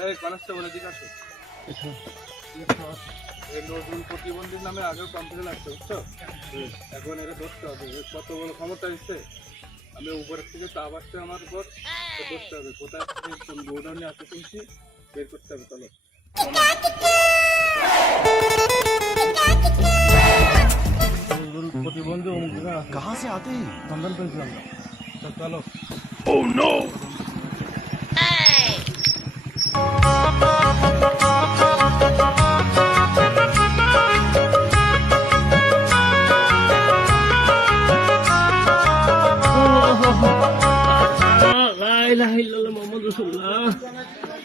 এই কনস্টেবল এদিকে আসো। এই নজরুল প্রতিবন্ধীর নামে আগেও কমপ্লেন আসছে, বুঝছো? এখন এটা ধরতে হবে। কত বড় ক্ষমতা দিচ্ছে, আমি উপরের থেকে চাপ আসছে আমার উপর, ধরতে হবে। কোথায় গোডাউনে আসতে শুনছি, বের করতে হবে। চলো প্রতিবন্ধী কাহা সে আতে সন্ধান পেয়েছিলাম না। চলো। Oh no!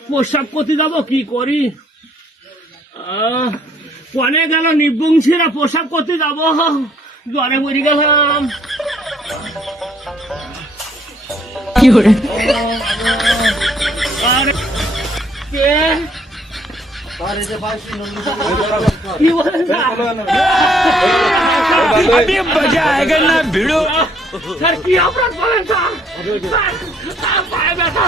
পোশাক করতে যাবো কি করি, কনে গেল নিবংশীরা পোশাক করতে যাবো, জ্বরে মরি গেলাম। কি করে ভিড়ো স্যার কি অপরাধ করেন স্যার? পায়ে ব্যথা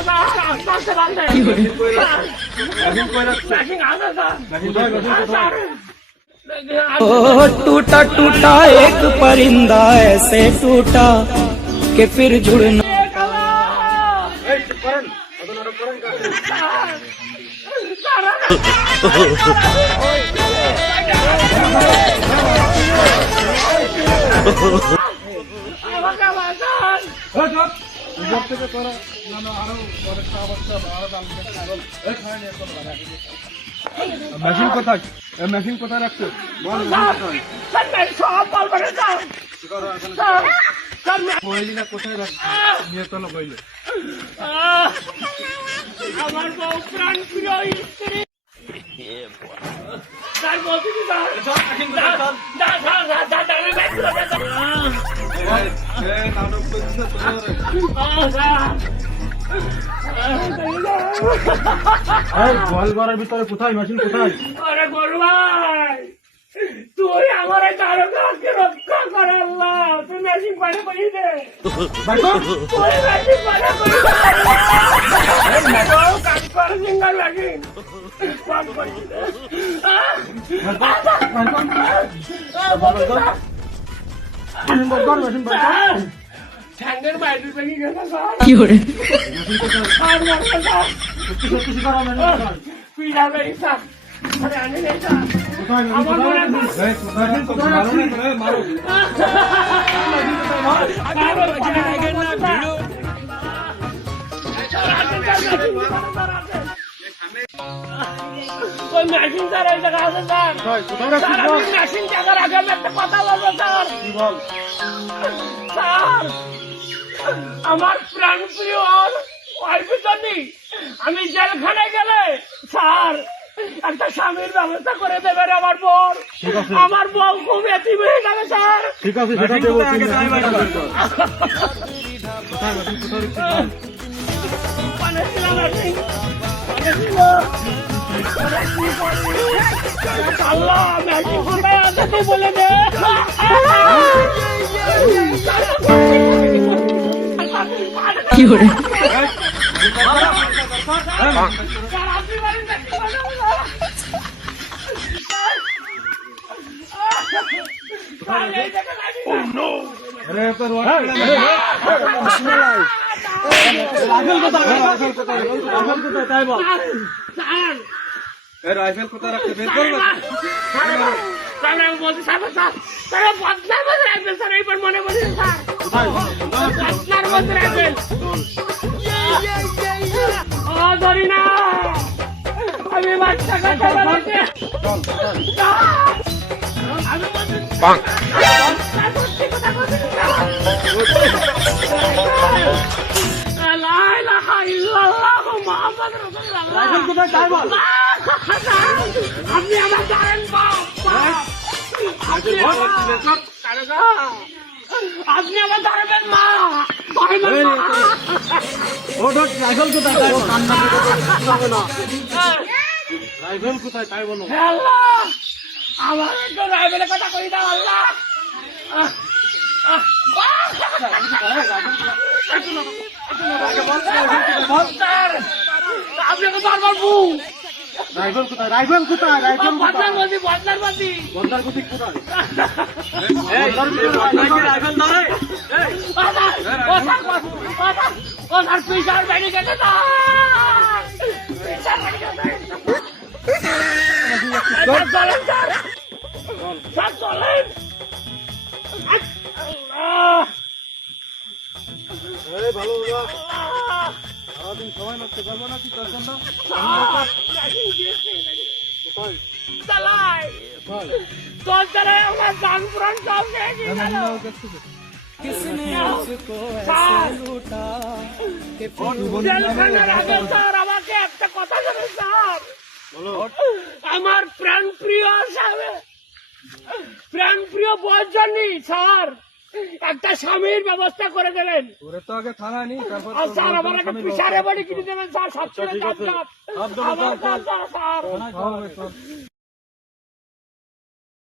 স্যার। टूटा टूटा एक परिंदा ऐसे टूटा कि फिर जुड़ना মেশিন কোথায়? মেশিন কোথায় রাখছো? মহিলা কোথায় রাখছো? নিয়ে চলো বইলে। আমার বউ প্রাণ প্রিয় স্ত্রী স্যার বলছি কি গোয়াল ঘরের ভিতরে কোথায় মেশিন কোথায়? আরে গরু ভাই, তুই আমার এই তারকাকে রক্ষা করে আল্লাহ, তুই মেশিন পানি করিয়ে দে, তুই মেশিন পানি করিয়ে দে, কাজ করে সিঙ্গার মেশিন কাজ করিয়ে দে। ঠ্যাঙ্গের বাইরে ভেঙে গেছে স্যার। কি করে পিড়া নেই স্যার, আনি নেই স্যার। ওই মেশিন স্যার এই জায়গা আছে স্যার। স্যার আমি মেশিন টাকার আগে আমি একটা কথা বলবো স্যার। স্যার আমার প্রাণ প্রিয় আমি জেলখানায় গেলে স্যার একটা স্বামীর ব্যবস্থা করে দেবেন আমার বউ। আমার বউ খুব এতিম হয়ে যাবে স্যার। ঠিক আছে, আল্লাহ ম্যাজিক কোথায় আছে তুই বলে দে। কি করে রাইফেল কোথায় রাখতে বের করবে? বলছি স্যার স্যার এইবার মনে বলি স্যার আপনার মধ্যে রাখবেন। ধরি না আমি বাচ্চা কাছে আপনি আমার জানেন আপনি আমার ধরবেন মা। রাইফেল কোথায়? রাইফেল কোথায় তাই বলো। আমার একটু রাইফেলের কথা কই দাও আল্লাহ। স্যার আপনাকে বারবার বুক রাইফেল কোথায়? রাইফেল কোথায়? রাইফেল বদলার বলছি বদলার বলছি বন্দার কোথায় কোথায়? ওনার পিসার বেড়ে গেছে না পিসার বেড়ে গেছে চলেন স্যার স্যার চলেন ভালো বাবা, সারাদিন সময় নষ্ট করবো না কি তোর জন্য? কোথায়? চালাই বল। তোর চালাই আমার গান পুরান সব শেষ হয়ে গেল। किसने उसको ऐसे लूटा कि फिर জেলখানার আগে স্যার আমাকে একটা কথা জানেন স্যার বলো। আমার প্রাণ প্রিয় বয়সজনী স্যার একটা স্বামীর ব্যবস্থা করে দেবেন তোরে তো আগে থানা নি, তারপর আর তোর স্যার আমার একটা স্বামীর পিসারে বাড়ি কিনে দেবেন স্যার আচ্ছা, ঠিক আছে। আমার কাজ, স্যার খাওয়া হবে তোর।